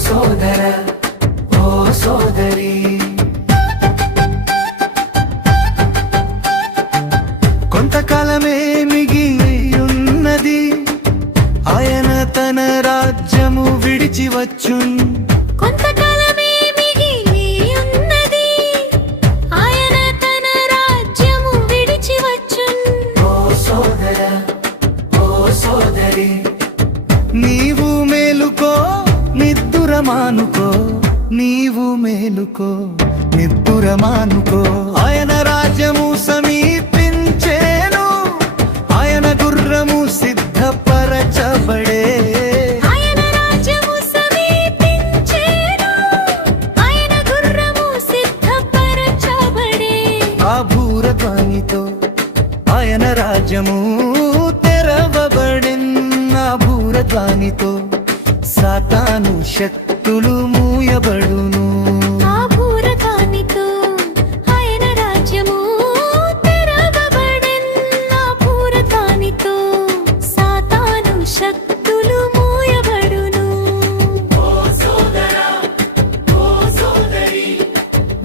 సోదర ఓ సోదరి కొంతకాలమే మిగిలియున్నది ఆయన తన రాజ్యము విడిచి వచ్చున్ కొంతకాలమే మిగిలియున్నది ఆయన తన రాజ్యము విడిచి వచ్చున్ ఓ సోదర ఓ సోదరి నీవు మేలుకో నిద్దురమానుకో నీవు మేలుకో నిద్దురమానుకో ఆయన రాజ్యము సమీపించేను ఆయన గుర్రము సిద్ధపరచబడే ఆయన రాజ్యము సమీపించేను ఆయన గుర్రము సిద్ధపరచబడే ఆ భూరధ్వనితో ఆయన రాజ్యము తెరవబడిన భూరధ్వనితో సాతాను శక్తులు మూయబడును ఆ భూరధ్వనితో ఆయన రాజ్యము తెరవబడెను ఆ భూరధ్వనితో సాతాను శక్తులు మూయబడును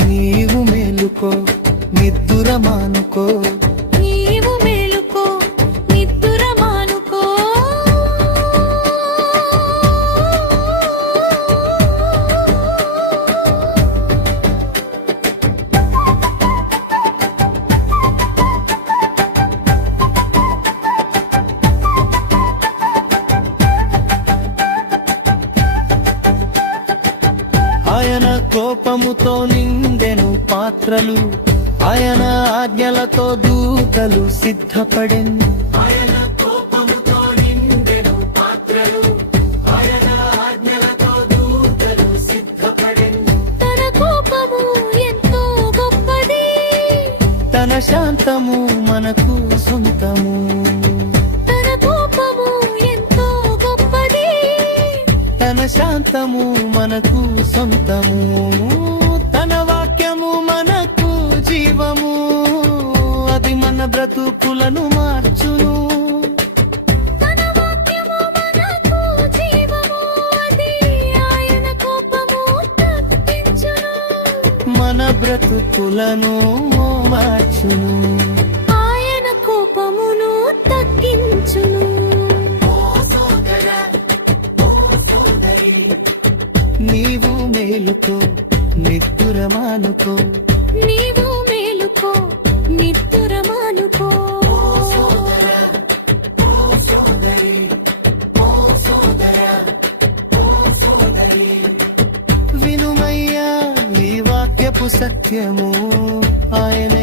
నీవు మేలుకో నిద్దురమానుకో నీవు మేలుకో నిద్దురమానుకో ఆయన కోపముతో నిండెను పాత్రలు ఆయన ఆజ్ఞలతో దూతలు సిద్ధపడెను ఆయన కోపముతో నిండెను పాత్రలు ఆయన ఆజ్ఞలతో దూతలు సిద్ధపడెను తన కోపము ఎంతో గొప్పది తన శాంతము మనకు సొంతము తన కోపము ఎంతో గొప్పది తన శాంతము మనకు సొంతము తన వాక్యము మనకు జీవము అది మన బ్రతుకులను మార్చును తన వాక్యము మనకు జీవము అది ఆయన కోపము తప్పించును మన బ్రతుకులను మార్చును ఆయన కోపమును తగ్గించును నీవు మేలుకో నిద్దురమానుకో నీవు మేలుకో నిద్దురమానుకో వినుమయ్యా ఈ వాక్యపు సత్యము ఆయనే